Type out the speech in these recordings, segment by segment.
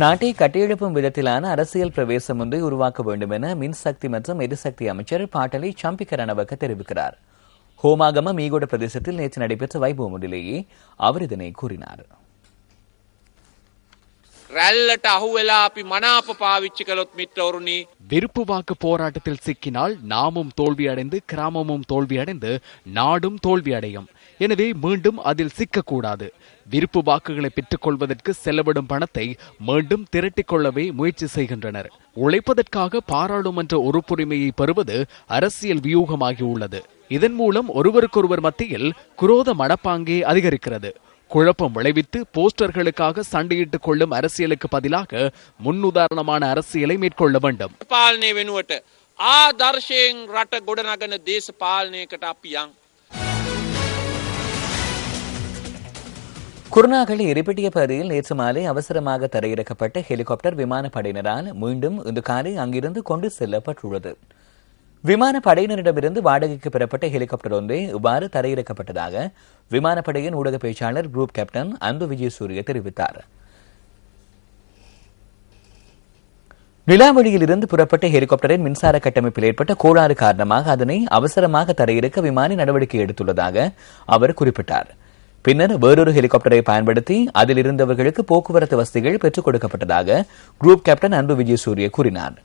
நாட்டை கட்டியெழுப்பும் விதத்திலான அரசியல் பிரவேசம் ஒன்றை உருவாக்க வேண்டும் என மின்சக்தி மற்றும் எரிசக்தி அமைச்சர் பாட்டலி சம்பிக்க ரணவக்க தெரிவிக்கிறார். ஹோமாகம மீகோட பிரதேசத்தில் நேற்று நடைபெற்ற வைபவம் ஒன்றிலேயே அவர் இதனை கூறினார். விருப்பு வாக்கு போராட்டத்தில் சிக்கினால் நாமும் தோல்வியடைந்து கிராமமும் தோல்வியடைந்து நாடும் தோல்வியடையும். எனவே மீண்டும் அதில் சிக்கக்கூடாது. விருப்பு வாக்குகளை பெற்றுக் கொள்வதற்கு செலவிடும் பணத்தை மீண்டும் திரட்டிக் கொள்ளவே முயற்சி செய்கின்றனர். உழைப்பதற்காக பாராளுமன்ற உறுப்புரிமையை பெறுவது அரசியல் வியூகமாகியுள்ளது. இதன் மூலம் ஒருவருக்கொருவர் மத்தியில் குரோத மனப்பாங்கே அதிகரிக்கிறது. குழப்பம் விளைவித்து போஸ்டர்களுக்காக சண்டையிட்டுக் கொள்ளும் அரசியலுக்கு பதிலாக முன்னுதாரணமான அரசியலை மேற்கொள்ள வேண்டும். குருநாகல் எரிபெட்டிய பகுதியில் நேற்று மாலை அவசரமாக தரையிறக்கப்பட்ட ஹெலிகாப்டர் விமானப்படையினரால் மீண்டும் இன்று காலை அங்கிருந்து கொண்டு செல்லப்பட்டுள்ளது. விமானப்படையினரிடமிருந்து வாடகைக்கு பெறப்பட்ட ஹெலிகாப்டர் ஒன்றே இவ்வாறு தரையிறக்கப்பட்டதாக விமானப்படையின் ஊடக பேச்சாளர் குரூப் கேப்டன் அன்பு விஜயசூரிய தெரிவித்தார். நிலாவளியில் இருந்து புறப்பட்ட ஹெலிகாப்டரின் மின்சார கட்டமைப்பில் ஏற்பட்ட கோளாறு காரணமாக அதனை அவசரமாக தரையிறக்க விமானி நடவடிக்கை எடுத்துள்ளதாக அவர் குறிப்பிட்டார். பின்னர் வேறொரு ஹெலிகாப்டரை பயன்படுத்தி அதில் இருந்தவர்களுக்கு போக்குவரத்து வசதிகள் பெற்றுக் கொடுக்கப்பட்டதாக குரூப் கேப்டன் அன்பு விஜயசூரிய கூறினார்.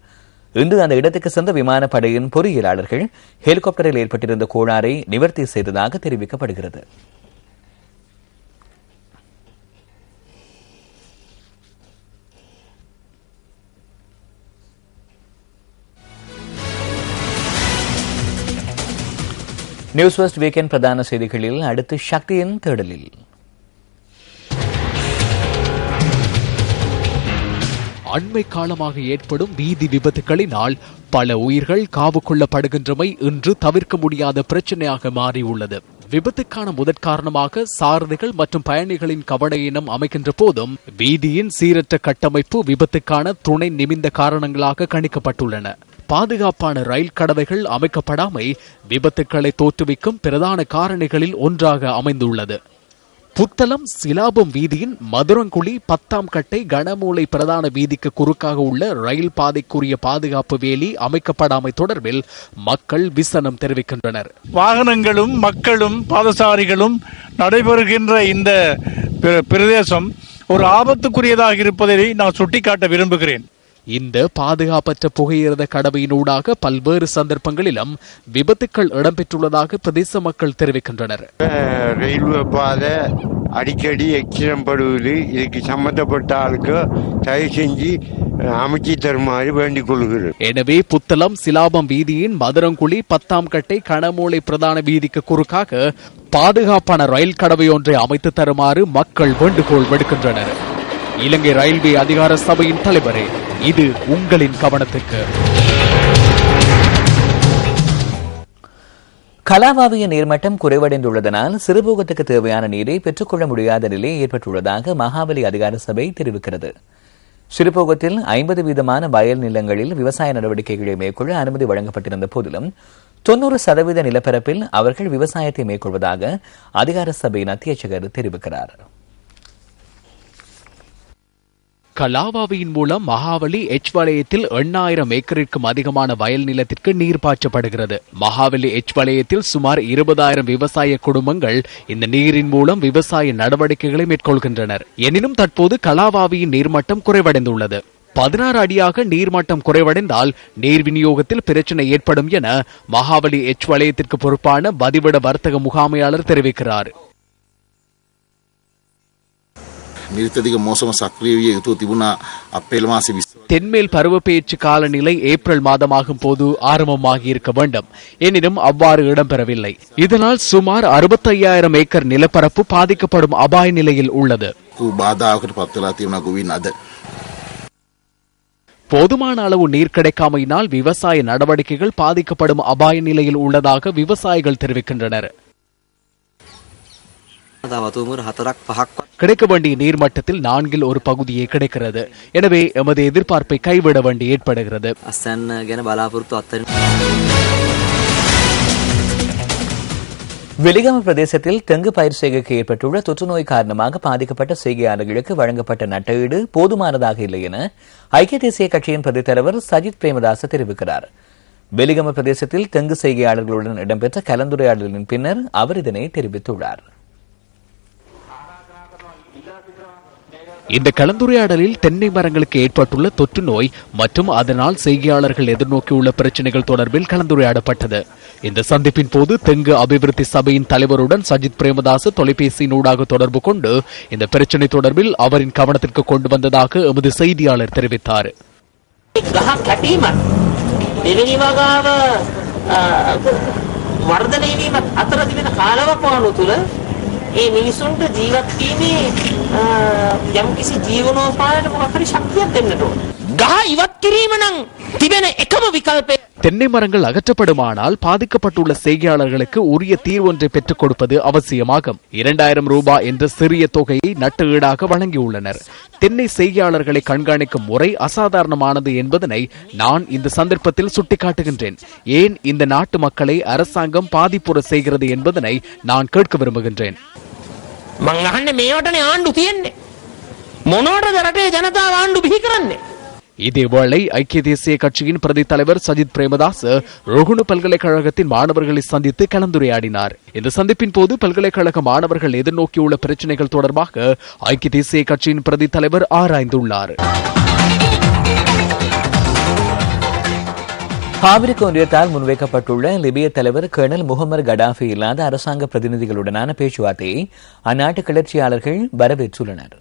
இன்று அந்த இடத்துக்கு சென்ற விமானப்படையின் பொறியியலாளர்கள் ஹெலிகாப்டரில் ஏற்பட்டிருந்த கோளாறை நிவர்த்தி செய்ததாக தெரிவிக்கப்படுகிறது. நியூஸ் ஃபர்ஸ்ட் வீக்கெண்ட் பிரதான செய்திகளில் அடுத்து சக்தியின் தேடலில் அண்மை காலமாக ஏற்படும் வீதி விபத்துகளினால் பல உயிர்கள் காவு கொள்ளப்படுகின்றமை இன்று தவிர்க்க முடியாத பிரச்சனையாக மாறியுள்ளது. விபத்துக்கான முதற்காரணமாக சாரதிகள் மற்றும் பயணிகளின் கவனையினம் அமைக்கின்ற போதும் வீதியின் சீரற்ற கட்டமைப்பு விபத்துக்கான துணை நிமிந்த காரணங்களாக கணிக்கப்பட்டுள்ளன. பாதுகாப்பான ரயில் கடவைகள் அமைக்கப்படாமை விபத்துக்களை தோற்றுவிக்கும் பிரதான காரணிகளில் ஒன்றாக அமைந்துள்ளது. புத்தளம் சிலாபம் வீதியின் மதுரங்குழி 10ஆம் கட்டை கனமூலை பிரதான வீதிக்கு குறுக்காக உள்ள ரயில் பாதைக்குரிய பாதுகாப்பு வேலி அமைக்கப்படாமை தொடர்பில் மக்கள் விசனம் தெரிவிக்கின்றனர். வாகனங்களும் மக்களும் பாதசாரிகளும் நடைபெறுகின்ற இந்த பிரதேசம் ஒரு ஆபத்துக்குரியதாக இருப்பதை நான் சுட்டிக்காட்ட விரும்புகிறேன். இந்த பாதுகாப்பற்ற புகையிரத கடவையினூடாக பல்வேறு சந்தர்ப்பங்களிலும் விபத்துக்கள் இடம்பெற்றுள்ளதாக பிரதேச மக்கள் தெரிவிக்கின்றனர். ரயில்வே பாதை அடிக்கடி எக்ஸிடென்ட்படுவது இதுக்கு சம்பந்தப்பட்ட ஆளுக்கு தயவு செஞ்சு அமைச்சு தருமாறு வேண்டிக் கொள்கிறேன். எனவே புத்தளம் சிலாபம் வீதியின் மதுரங்குழி 10ஆம் கட்டை கனமூலை பிரதான வீதிக்கு குறுக்காக பாதுகாப்பான ரயில் கடவை ஒன்றை அமைத்து தருமாறு மக்கள் வேண்டுகோள் விடுக்கின்றனர். இலங்கை ரயில்வே அதிகார சபையின் தலைவரே, இது உங்களின் கவனத்துக்கு. கலாவாவிய நீர்மட்டம் குறைவடைந்துள்ளதனால் சிறுபோகத்துக்கு தேவையான நீரை பெற்றுக்கொள்ள முடியாத நிலை ஏற்பட்டுள்ளதாக மகாபலி அதிகார சபை தெரிவிக்கிறது. சிறுபோகத்தில் 50% வயல் நிலங்களில் விவசாய நடவடிக்கைகளை மேற்கொள்ள அனுமதி வழங்கப்பட்டிருந்த போதிலும் 90% நிலப்பரப்பில் அவர்கள் விவசாயத்தை மேற்கொள்வதாக அதிகார சபையின் அத்தியட்சகர் தெரிவிக்கிறார். கலாவாவியின் மூலம் மகாவலி எச் வலயத்தில் 8000 ஏக்கரிற்கும் அதிகமான வயல் நிலத்திற்கு நீர் பாய்ச்சப்படுகிறது. மகாவலி எச் வலயத்தில் சுமார் 20,000 விவசாய குடும்பங்கள் இந்த நீரின் மூலம் விவசாய நடவடிக்கைகளை மேற்கொள்கின்றனர். எனினும் தற்போது கலாவாவியின் நீர்மட்டம் குறைவடைந்துள்ளது. 16 அடியாக நீர்மட்டம் குறைவடைந்தால் நீர் விநியோகத்தில் பிரச்சனை ஏற்படும் என மகாவலி எச் வலயத்திற்கு பொறுப்பான வதிவிட வர்த்தக முகாமையாளர் தெரிவிக்கிறார். தென்மேல் பருவப்பெயர்ச்சி காலநிலை ஏப்ரல் மாதமாகும் போது ஆரம்பமாகி இருக்க வேண்டும். எனினும் அவ்வாறு இடம்பெறவில்லை. இதனால் சுமார் 65,000 ஏக்கர் நிலப்பரப்பு பாதிக்கப்படும் அபாய நிலையில் உள்ளது. போதுமான அளவு நீர் கிடைக்காமையினால் விவசாய நடவடிக்கைகள் பாதிக்கப்படும் அபாய நிலையில் உள்ளதாக விவசாயிகள் தெரிவிக்கின்றனர். கிடைக்க வேண்டிய நீர்மட்டத்தில் 4 ஒரு பகுதியே கிடைக்கிறது. எனவே எமது எதிர்பார்ப்பை கைவிட வேண்டி ஏற்படுகிறது. வெலிகம பிரதேசத்தில் தெங்கு பயிர் செய்கைக்கு ஏற்பட்டுள்ள தொற்றுநோய் காரணமாக பாதிக்கப்பட்ட செய்கையாளர்களுக்கு வழங்கப்பட்ட நட்டஈடு போதுமானதாக இல்லை என ஐக்கிய தேசிய கட்சியின் பிரதித் தலைவர் சஜித் பிரேமதாச தெரிவிக்கிறார். வெலிகம பிரதேசத்தில் தெங்கு செய்கையாளர்களுடன் இடம்பெற்ற கலந்துரையாடலின் பின்னர் அவர் இதனை தெரிவித்துள்ளார். இந்த கலந்துரையாடலில் தென்னை மரங்களுக்கு ஏற்பட்டுள்ள தொற்று நோய் மற்றும் அதனால் செய்கையாளர்கள் எதிர்நோக்கியுள்ள பிரச்சினைகள் தொடர்பில் கலந்துரையாடப்பட்டது. இந்த சந்திப்பின் போது தெங்கு அபிவிருத்தி சபையின் தலைவருடன் சஜித் பிரேமதாச தொலைபேசியினூடாக தொடர்பு கொண்டு இந்த பிரச்சினை தொடர்பில் அவரின் கவனத்திற்கு கொண்டு வந்ததாக எமது செய்தியாளர் தெரிவித்தார். මිනිසුන්ට ජීවත් වීමේ යම්කිසි ජීවනෝපායකට මොකක් හරි ශක්තියක් දෙන්නට ඕන. ගහ ඉවත් කිරීම නම් තිබෙන එකම විකල්පය தென்னை மரங்கள் அகற்றப்படுமானால் பாதிக்கப்பட்டுள்ள செய்கையாளர்களுக்கு உரிய தீர்வொன்றை பெற்றுக் கொடுப்பது அவசியமாகும். 2000 ரூபாய் என்ற சிறிய தொகையை நட்டு ஈடாக வழங்கியுள்ளனர். தென்னை செய்கையாளர்களை கண்காணிக்கும் முறை அசாதாரணமானது என்பதனை நான் இந்த சந்தர்ப்பத்தில் சுட்டிக்காட்டுகின்றேன். ஏன் இந்த நாட்டு மக்களை அரசாங்கம் பாதிப்புற செய்கிறது என்பதனை நான் கேட்க விரும்புகின்றேன். මං අහන්නේ මේවටනේ ආණ්ඩු තියෙන්නේ. මොනවටද රටේ ජනතාව ආණ්ඩු බිහි කරන්නේ? இதேவேளை ஐக்கிய தேசிய கட்சியின் பிரதி தலைவர் சஜித் பிரேமதாஸ் ரோஹுணு பல்கலைக்கழகத்தின் மாணவர்களை சந்தித்து கலந்துரையாடினார். இந்த சந்திப்பின் போது பல்கலைக்கழக மாணவர்கள் எதிர்நோக்கியுள்ள பிரச்சினைகள் தொடர்பாக ஐக்கிய தேசிய கட்சியின் பிரதி தலைவர் ஆராய்ந்துள்ளார். காவிரி ஒன்றியத்தால் முன்வைக்கப்பட்டுள்ள லிபிய தலைவர் கர்னல் முகமது கடாஃபி இல்லாத அரசாங்க பிரதிநிதிகளுடனான பேச்சுவார்த்தையை அந்நாட்டு கிளர்ச்சியாளர்கள் வரவேற்றுள்ளனர்.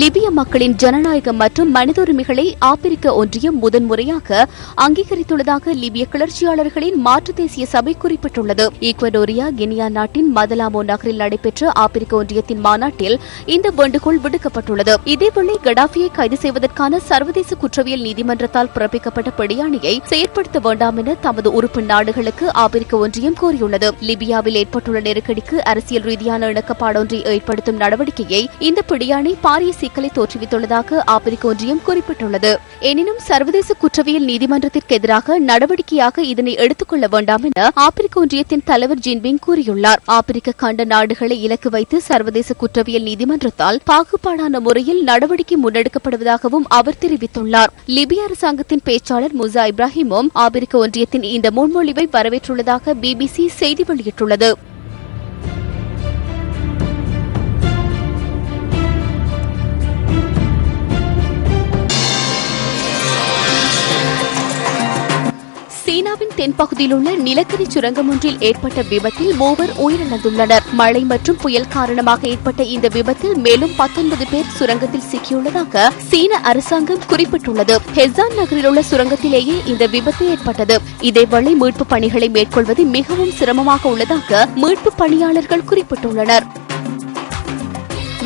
லிபிய மக்களின் ஜனநாயக மற்றும் மனித உரிமைகளை ஆப்பிரிக்க ஒன்றியம் முதன்முறையாக அங்கீகரித்துள்ளதாக லிபிய கிளர்ச்சியாளர்களின் மாற்று தேசிய சபை குறிப்பிட்டுள்ளது. ஈக்வடோரியா கினியா நாட்டின் மதலாமோ நகரில் நடைபெற்ற ஆப்பிரிக்க ஒன்றியத்தின் மாநாட்டில் இந்த வேண்டுகோள் விடுக்கப்பட்டுள்ளது. இதேவேளை கடாஃபியை கைது செய்வதற்கான சர்வதேச குற்றவியல் நீதிமன்றத்தால் பிறப்பிக்கப்பட்ட பிடியாணையை செயற்படுத்த வேண்டாம் என தமது உறுப்பு நாடுகளுக்கு ஆப்பிரிக்க ஒன்றியம் கோரியுள்ளது. லிபியாவில் ஏற்பட்டுள்ள நெருக்கடிக்கு அரசியல் ரீதியான இணக்கப்பாடொன்றை ஏற்படுத்தும் நடவடிக்கையை இந்த பிடியாணை பாரிய சிக்கலை தோற்றுவித்துள்ளதாக ஆப்பிரிக்க ஒன்றியம் குறிப்பிட்டுள்ளது. எனினும் சர்வதேச குற்றவியல் நீதிமன்றத்திற்கு எதிராக நடவடிக்கையாக இதனை எடுத்துக் கொள்ள வேண்டாம் என ஆப்பிரிக்க ஒன்றியத்தின் தலைவர் ஜின்பிங் கூறியுள்ளார். ஆப்பிரிக்க கண்ட நாடுகளை இலக்கு வைத்து சர்வதேச குற்றவியல் நீதிமன்றத்தால் பாகுபாடான முறையில் நடவடிக்கை முன்னெடுக்கப்படுவதாகவும் அவர் தெரிவித்துள்ளார். லிபிய அரசாங்கத்தின் பேச்சாளர் முசா இப்ராஹிமும் ஆப்பிரிக்க ஒன்றியத்தின் இந்த முன்மொழிவை வரவேற்றுள்ளதாக பிபிசி செய்தி வெளியிட்டுள்ளது. சீனாவின் தென்பகுதியில் உள்ள நிலக்கரி சுரங்கம் ஒன்றில் ஏற்பட்ட விபத்தில் 3 உயிரிழந்துள்ளனர். மழை மற்றும் புயல் காரணமாக ஏற்பட்ட இந்த விபத்தில் மேலும் 19 பேர் சுரங்கத்தில் சிக்கியுள்ளதாக சீன அரசாங்கம் குறிப்பிட்டுள்ளது. ஹெசான் நகரில் உள்ள சுரங்கத்திலேயே இந்த விபத்து ஏற்பட்டது. இதேவேளை மீட்பு பணிகளை மேற்கொள்வது மிகவும் சிரமமாக உள்ளதாக மீட்பு பணியாளர்கள் குறிப்பிட்டுள்ளனர்.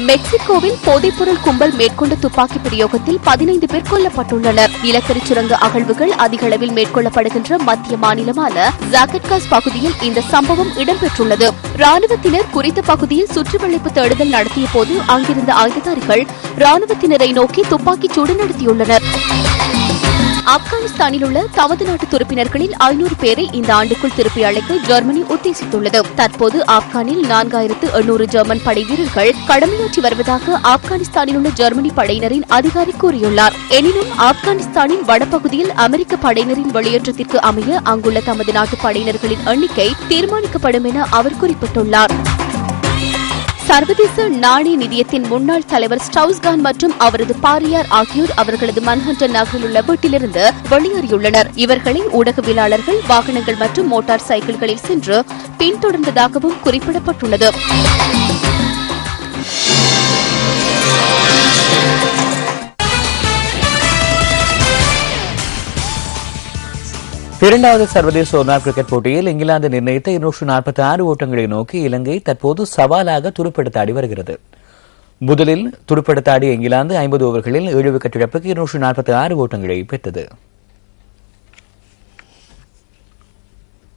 மெக்சிகோவில் போதைப்பொருள் கும்பல் மேற்கொண்ட துப்பாக்கி பிரயோகத்தில் 15 பேர் கொல்லப்பட்டுள்ளனர். நிலக்கரி சுரங்க அகழ்வுகள் அதிக அளவில் மேற்கொள்ளப்படுகின்ற மத்திய மாநிலமான ஜாக்கட்காஸ் பகுதியில் இந்த சம்பவம் இடம்பெற்றுள்ளது. ராணுவத்தினர் குறித்த பகுதியில் சுற்றுவளைப்பு தேடுதல் நடத்திய போது அங்கிருந்த ஆயுததாரிகள் ராணுவத்தினரை நோக்கி துப்பாக்கிச் சூடு நடத்தியுள்ளனர். ஆப்கானிஸ்தானில் உள்ள தமது நாட்டு துருப்பினர்களில் 500 பேரை இந்த ஆண்டுக்குள் திருப்பி அழைக்க ஜெர்மனி உத்தேசித்துள்ளது. தற்போது ஆப்கானில் 4800 ஜெர்மன் படை வீரர்கள் கடமையாற்றி வருவதாக ஆப்கானிஸ்தானில் உள்ள ஜெர்மனி படையினரின் அதிகாரி கூறியுள்ளார். எனினும் ஆப்கானிஸ்தானின் வடபகுதியில் அமெரிக்க படையினரின் வெளியேற்றத்திற்கு அமைய அங்குள்ள தமது நாட்டு படையினர்களின் எண்ணிக்கை தீர்மானிக்கப்படும் என அவர் குறிப்பிட்டுள்ளார். சர்வதேச நாணய நிதியத்தின் முன்னாள் தலைவர் ஸ்டவுஸ்கான் மற்றும் அவரது பாரியார் ஆகியோர் அவர்களது மன்ஹட்டன் நகரில் உள்ள வீட்டிலிருந்து வெளியேறியுள்ளனர். இவர்களை ஊடகவியலாளர்கள் வாகனங்கள் மற்றும் மோட்டார் சைக்கிள்களில் சென்று பின்தொடர்ந்ததாகவும் குறிப்பிடப்பட்டுள்ளது. இரண்டாவது சர்வதேச ஒருநாள் கிரிக்கெட் போட்டியில் இங்கிலாந்து நிர்ணயித்த 246 ஓட்டங்களை நோக்கி இலங்கை தற்போது சவாலாக துடுப்படுத்தாடி வருகிறது. முதலில் துடுப்படுத்தாடிய இங்கிலாந்து 50 ஓவர்களில் 7 விக்கெட் இழப்புக்கு 246 ஓட்டங்களை பெற்றது.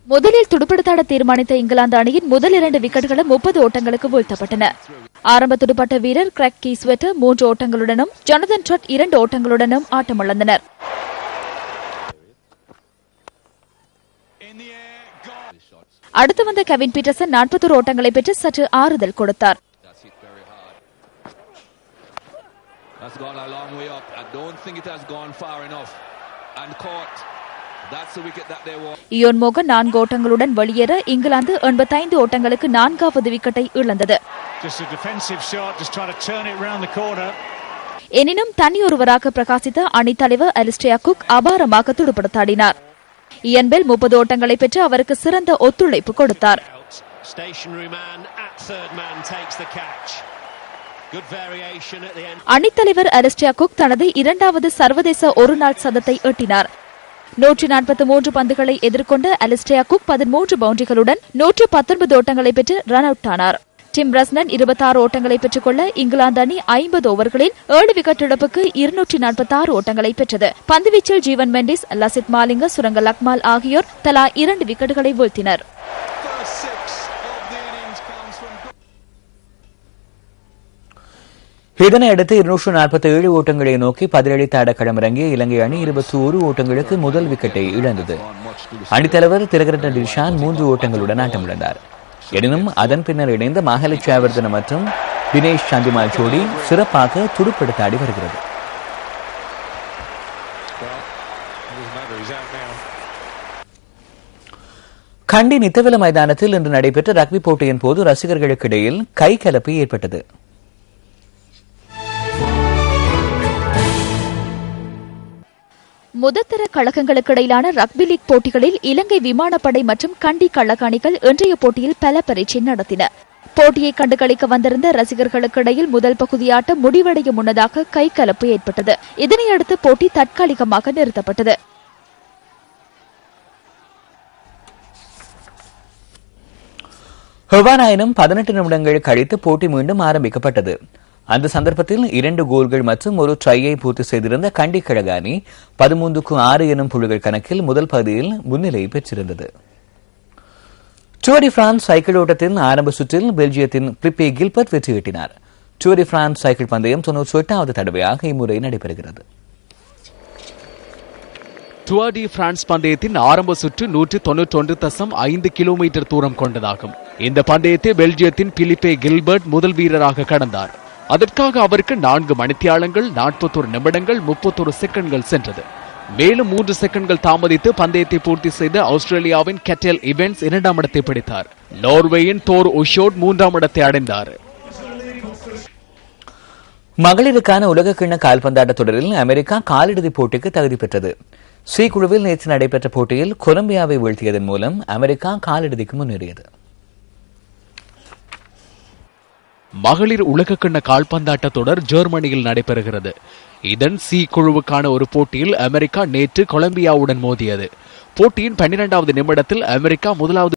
முதலில் துடுப்படுத்தாட தீர்மானித்த இங்கிலாந்து அணியின் முதல் 2 விக்கெட்டுகளும் 30 ஓட்டங்களுக்கு வீழ்த்தப்பட்டன. ஆரம்ப துடுப்பாட்ட வீரர் கிரெக் கீஸ்வெட்டர் 3 ஓட்டங்களுடனும் ஜொனதன் ட்ரட் 2 ஓட்டங்களுடனும் ஆட்டமிழந்தனர். அடுத்து வந்த கெவின் பீட்டர்சன் 41 ஓட்டங்களை பெற்று சற்று ஆறுதல் கொடுத்தார். இயோன் மோகன் 4 ஓட்டங்களுடன் வெளியேற இங்கிலாந்து 85 ஓட்டங்களுக்கு 4வது விக்கெட்டை இழந்தது. எனினும் தனியொருவராக பிரகாசித்த அணித்தலைவர் அலிஸ்டர் குக் அபாரமாக துடுப்படுத்தாடினார். இயன் பெல் 30 ஓட்டங்களை பெற்று அவருக்கு சிறந்த ஒத்துழைப்பு கொடுத்தார். அணித்தலைவர் அலிஸ்டர் குக் தனது 2வது சர்வதேச ஒருநாள் சதத்தை எட்டினார். 143 பந்துகளை எதிர்கொண்ட அலிஸ்டர் குக் 13 பவுண்டரிகளுடன் 119 ஓட்டங்களை பெற்று ரன் அவுட் ஆனார். டிம் பிரஸ்னன் 26 ஓட்டங்களை பெற்றுக் கொள்ள இங்கிலாந்து அணி 50 ஓவர்களில் 7 விக்கெட் இழப்புக்கு 246 ஓட்டங்களை பெற்றது. பந்துவீச்சில் ஜீவன் மெண்டிஸ், லசித் மாலிங்க, சுரங்க லக்மால் ஆகியோர் தலா 2 விக்கெட்டுகளை வீழ்த்தினர். இதனையடுத்து 247 ஓட்டங்களை நோக்கி பதிலளித்த ஆடக்களமிறங்கிய இலங்கை அணி 21 ஓட்டங்களுக்கு முதல் விக்கெட்டை இழந்தது. அணித்தலைவர் திலகரட்ன டில்ஷான் 3 ஓட்டங்களுடன் ஆட்டமிழந்தார். எனினும் அதன் பின்னர் இணைந்த மாஹலி ஜெயவர்தன மற்றும் தினேஷ் சந்திமால் ஜோடி சிறப்பாக துடுப்படுத்தாடி வருகிறது. கண்டி நித்தவெல மைதானத்தில் இன்று நடைபெற்ற ரக்பி போட்டியின் போது ரசிகர்களுக்கு இடையில் கைகலப்பு ஏற்பட்டது. முதற்தர கழகங்களுக்கு இடையிலான ரக்பி லீக் போட்டிகளில் இலங்கை விமானப்படை மற்றும் கண்டி கழக அணிகள் இன்றைய போட்டியில் பல பரீட்சை நடத்தின. போட்டியை கண்டுகளிக்க வந்திருந்த ரசிகர்களுக்கு இடையில் முதல் பகுதியாட்டம் முடிவடைய முன்னதாக கைகலப்பு ஏற்பட்டது. இதனையடுத்து போட்டி தற்காலிகமாக நிறுத்தப்பட்டது. ஹவானாயினும் 18 நிமிடங்கள் கழித்து போட்டி மீண்டும் ஆரம்பிக்கப்பட்டது. அந்த சந்தர்ப்பத்தில் 2 கோல்கள் மற்றும் ஒரு ட்ரையை பூர்த்தி செய்திருந்த கண்டி கழக அணி 13-6 எனும் புள்ளிகள் கணக்கில் முதல் பகுதியில் முன்னிலை பெற்றிருந்தது. டூர் டி பிரான்ஸ் சைக்கிள் ஓட்டத்தின் ஆரம்ப சுற்றில் பெல்ஜியத்தின் பிலிப்பே கில்பர்ட் வெற்றி ஈட்டினார். டூர் டி பிரான்ஸ் சைக்கிள் பந்தயம் 98வது தடவையாக இம்முறை நடைபெறுகிறது. டூர் டி பிரான்ஸ் பந்தயத்தின் ஆரம்ப சுற்று 191.5 கிலோமீட்டர் தூரம் கொண்டதாகும். இந்த பந்தயத்தை பெல்ஜியத்தின் பிலிப்பே கில்பர்ட் முதல் வீரராக கடந்தார். அதற்காக அவருக்கு 4 மணித்தியாலங்கள் 41 நிமிடங்கள் 31 செகண்ட்கள் சென்றது. மேலும் 3 செகண்ட்கள் தாமதித்து பந்தயத்தை பூர்த்தி செய்த ஆஸ்திரேலியாவின் கெட்டல் இவென்ட்ஸ் 2ஆம் இடத்தை பிடித்தார். நார்வேயின் தோர் ஒஷோட் 3ஆம் இடத்தை அடைந்தார். மகளிருக்கான உலகக்கிண்ண கால்பந்தாட்ட தொடரில் அமெரிக்கா காலிறுதிப் போட்டிக்கு தகுதி பெற்றது. சி குழுவில் நேற்று நடைபெற்ற போட்டியில் கொலம்பியாவை வீழ்த்தியதன் மூலம் அமெரிக்கா காலிறுதிக்கு முன்னேறியது. மகளிர் உலகக்கிண்ண கால்பந்தாட்ட தொடர் ஜெர்மனியில் நடைபெறுகிறது. இதன் சி குழுவுக்கான ஒரு போட்டியில் அமெரிக்கா நேற்று கொலம்பியாவுடன் மோதியது. போட்டியின் 12வது நிமிடத்தில் அமெரிக்கா முதலாவது